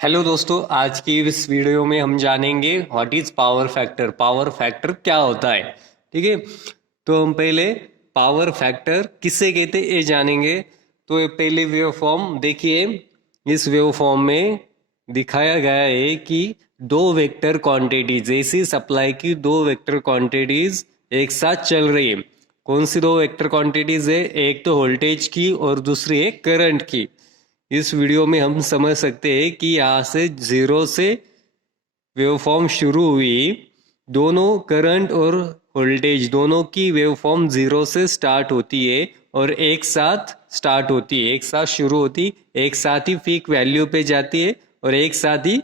Hello दोस्तों, आज की इस वीडियो में हम जानेंगे what is power factor. Power factor क्या होता है। ठीक है, तो हम पहले पावर फैक्टर किसे कहते हैं ये जानेंगे। तो ये पहले वेव फॉर्म देखिए। इस वेव फॉर्म में दिखाया गया है कि दो वेक्टर क्वांटिटीज, ऐसी सप्लाई की दो वेक्टर क्वांटिटीज एक साथ चल रही है। कौन सी दो वेक्टर क्वांटिटीज है? एक तो वोल्टेज की और दूसरी है करंट की। इस वीडियो में हम समझ सकते हैं कि यहाँ से जीरो से वेवफॉर्म शुरू हुई। दोनों करंट और वोल्टेज दोनों की वेवफॉर्म जीरो से स्टार्ट होती है और एक साथ स्टार्ट होती है, एक साथ शुरू होती, एक साथ ही पीक वैल्यू पे जाती है और एक साथ ही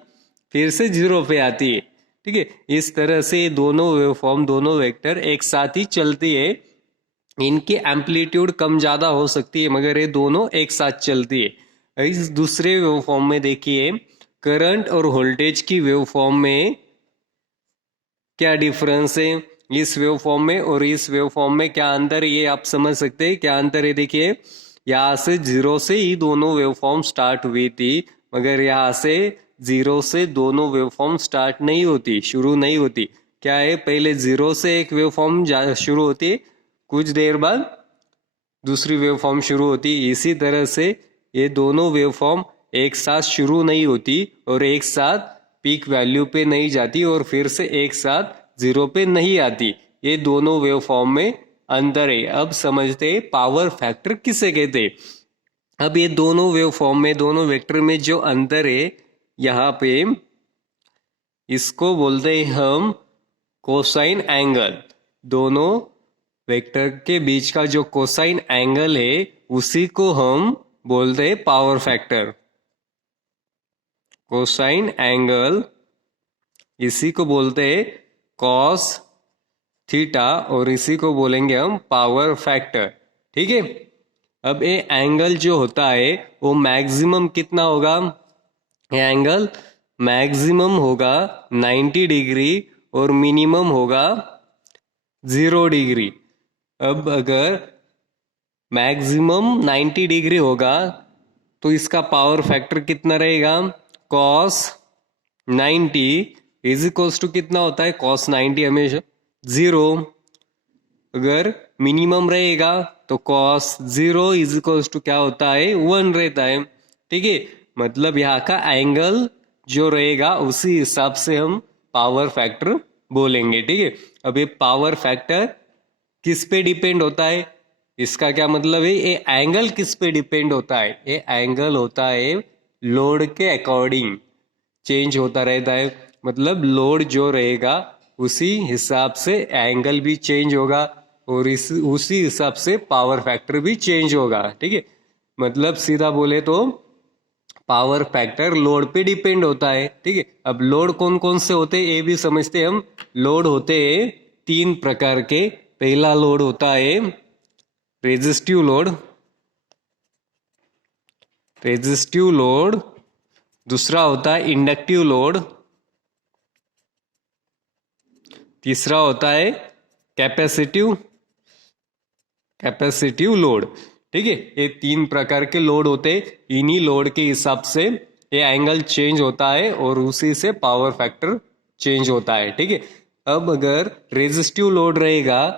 फिर से जीरो पे आती है। ठीक है, इस तरह से दोनों वेवफॉर्म, दोनों वेक्टर एक साथ ही चलती है। इनकी एम्पलीट्यूड कम ज़्यादा हो सकती है मगर ये दोनों एक साथ चलती है। इस दूसरे वेवफॉर्म में देखिए, करंट और वोल्टेज की वेवफॉर्म में क्या डिफरेंस है। इस वेवफॉर्म में और इस वेवफॉर्म में क्या अंतर है, ये आप समझ सकते हैं। क्या अंतर है देखिए, यहाँ से जीरो से ही दोनों वेवफॉर्म स्टार्ट हुई थी मगर यहाँ से जीरो से दोनों वेवफॉर्म स्टार्ट नहीं होती, शुरू नहीं होती। क्या है, पहले जीरो से एक वेवफॉर्म शुरू होती है, कुछ देर बाद दूसरी वेव फॉर्म शुरू होती। इसी तरह से ये दोनों वेव फॉर्म एक साथ शुरू नहीं होती और एक साथ पीक वैल्यू पे नहीं जाती और फिर से एक साथ जीरो पे नहीं आती। ये दोनों वेव फॉर्म में अंतर है। अब समझते हैं पावर फैक्टर किसे कहते हैं। अब ये दोनों वेव फॉर्म में, दोनों वेक्टर में जो अंतर है, यहाँ पे इसको बोलते हैं हम कोसाइन एंगल। दोनों वेक्टर के बीच का जो कोसाइन एंगल है उसी को हम बोलते हैं पावर फैक्टर। कोसाइन एंगल, इसी को बोलते हैं कॉस थीटा और इसी को बोलेंगे हम पावर फैक्टर। ठीक है, अब ये एंगल जो होता है वो मैक्सिमम कितना होगा? ये एंगल मैक्सिमम होगा 90 डिग्री और मिनिमम होगा 0 डिग्री। अब अगर मैक्सिमम 90 डिग्री होगा तो इसका पावर फैक्टर कितना रहेगा? कॉस 90 इज इक्वल्स टू कितना होता है? कॉस 90 हमेशा 0। अगर मिनिमम रहेगा तो कॉस 0 इज इक्वल्स टू क्या होता है? 1 रहता है। ठीक है, मतलब यहाँ का एंगल जो रहेगा उसी हिसाब से हम पावर फैक्टर बोलेंगे। ठीक है, अब ये पावर फैक्टर किस पे डिपेंड होता है? इसका क्या मतलब है? ये एंगल किस पे डिपेंड होता है? ये एंगल होता है लोड के अकॉर्डिंग चेंज होता रहता है। मतलब लोड जो रहेगा उसी हिसाब से एंगल भी चेंज होगा और इस उसी हिसाब से पावर फैक्टर भी चेंज होगा। ठीक है, मतलब सीधा बोले तो पावर फैक्टर लोड पे डिपेंड होता है। ठीक है, अब लोड कौन कौन से होते हैं ये भी समझते हैं हम। लोड होते हैं तीन प्रकार के। पहला लोड होता है रेजिस्टिव लोड, रेजिस्टिव लोड। दूसरा होता है इंडक्टिव लोड। तीसरा होता है कैपेसिटिव, कैपेसिटिव लोड। ठीक है, ये तीन प्रकार के लोड होते हैं। इन्हीं लोड के हिसाब से ये एंगल चेंज होता है और उसी से पावर फैक्टर चेंज होता है। ठीक है, अब अगर रेजिस्टिव लोड रहेगा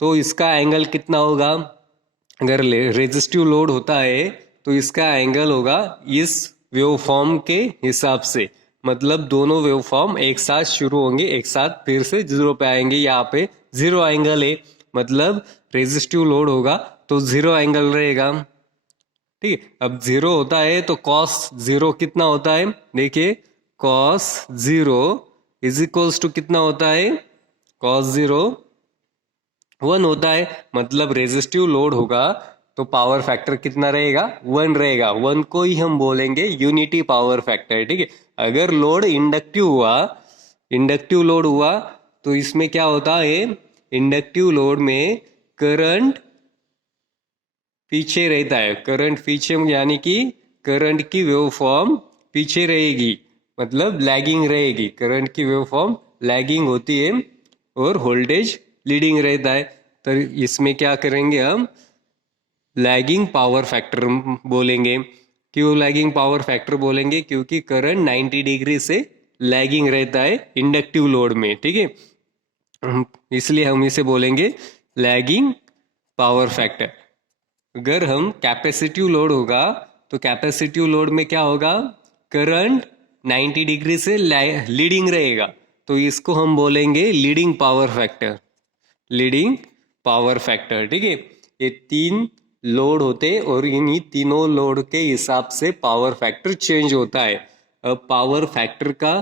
तो इसका एंगल कितना होगा? अगर रेजिस्टिव लोड होता है तो इसका एंगल होगा इस वेवफॉर्म के हिसाब से। मतलब दोनों वेवफॉर्म एक साथ शुरू होंगे, एक साथ फिर से जीरो पे आएंगे। यहाँ पे जीरो एंगल है, मतलब रेजिस्टिव लोड होगा तो जीरो एंगल रहेगा। ठीक है, अब जीरो होता है तो कॉस जीरो कितना होता है? देखिए, cos zero is equals to कितना होता है? कॉस जीरो 1 होता है। मतलब रेजिस्टिव लोड होगा तो पावर फैक्टर कितना रहेगा? 1 रहेगा। 1 को ही हम बोलेंगे यूनिटी पावर फैक्टर। ठीक है, अगर लोड इंडक्टिव हुआ, इंडक्टिव लोड हुआ तो इसमें क्या होता है? इंडक्टिव लोड में करंट पीछे रहता है। करंट पीछे यानी कि करंट की वेवफॉर्म पीछे रहेगी, मतलब लैगिंग रहेगी। करंट की वेवफॉर्म लैगिंग होती है और वोल्टेज लीडिंग रहता है। तो इसमें क्या करेंगे हम? लैगिंग पावर फैक्टर बोलेंगे। क्यों लैगिंग पावर फैक्टर बोलेंगे? क्योंकि करंट 90 डिग्री से लैगिंग रहता है इंडक्टिव लोड में, ठीक है। इसलिए हम इसे बोलेंगे लैगिंग पावर फैक्टर। अगर हम कैपेसिटिव लोड होगा तो कैपेसिटिव लोड में क्या होगा? करंट 90 डिग्री से लीडिंग रहेगा, तो इसको हम बोलेंगे leading power factor. Leading power factor, ठीक है। ये 3 लोड होते और इन्हीं तीनों लोड के हिसाब से पावर फैक्टर चेंज होता है। अब पावर फैक्टर का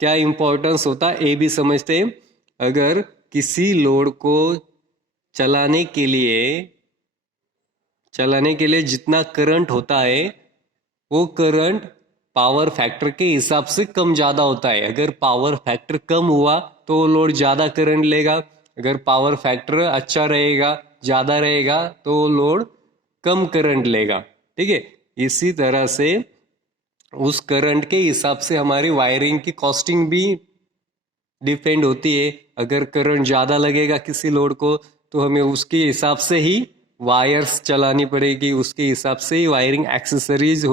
क्या इंपॉर्टेंस होता है ये भी समझते हैं। अगर किसी लोड को चलाने के लिए जितना करंट होता है वो करंट पावर फैक्टर के हिसाब से कम ज्यादा होता है। अगर पावर फैक्टर कम हुआ तो लोड ज्यादा करंट लेगा, अगर पावर फैक्टर अच्छा रहेगा, ज्यादा रहेगा, तो लोड कम करंट लेगा, ठीक है। इसी तरह से उस करंट के हिसाब से हमारी वायरिंग की कॉस्टिंग भी डिपेंड होती है। अगर करंट ज़्यादा लगेगा किसी लोड को तो हमें उसके हिसाब से ही वायर्स चलानी पड़ेगी, उसके हिसाब से ही वायरिंग एक्सेसरीज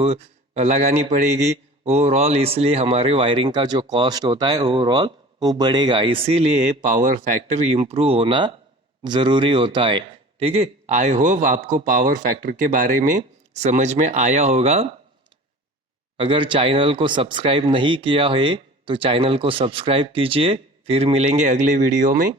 लगानी पड़ेगी ओवरऑल। इसलिए हमारे वायरिंग का जो कॉस्ट होता है ओवरऑल वो बढ़ेगा। इसीलिए पावर फैक्टर इम्प्रूव होना ज़रूरी होता है, ठीक है। आई होप आपको पावर फैक्टर के बारे में समझ में आया होगा। अगर चैनल को सब्सक्राइब नहीं किया है तो चैनल को सब्सक्राइब कीजिए। फिर मिलेंगे अगले वीडियो में।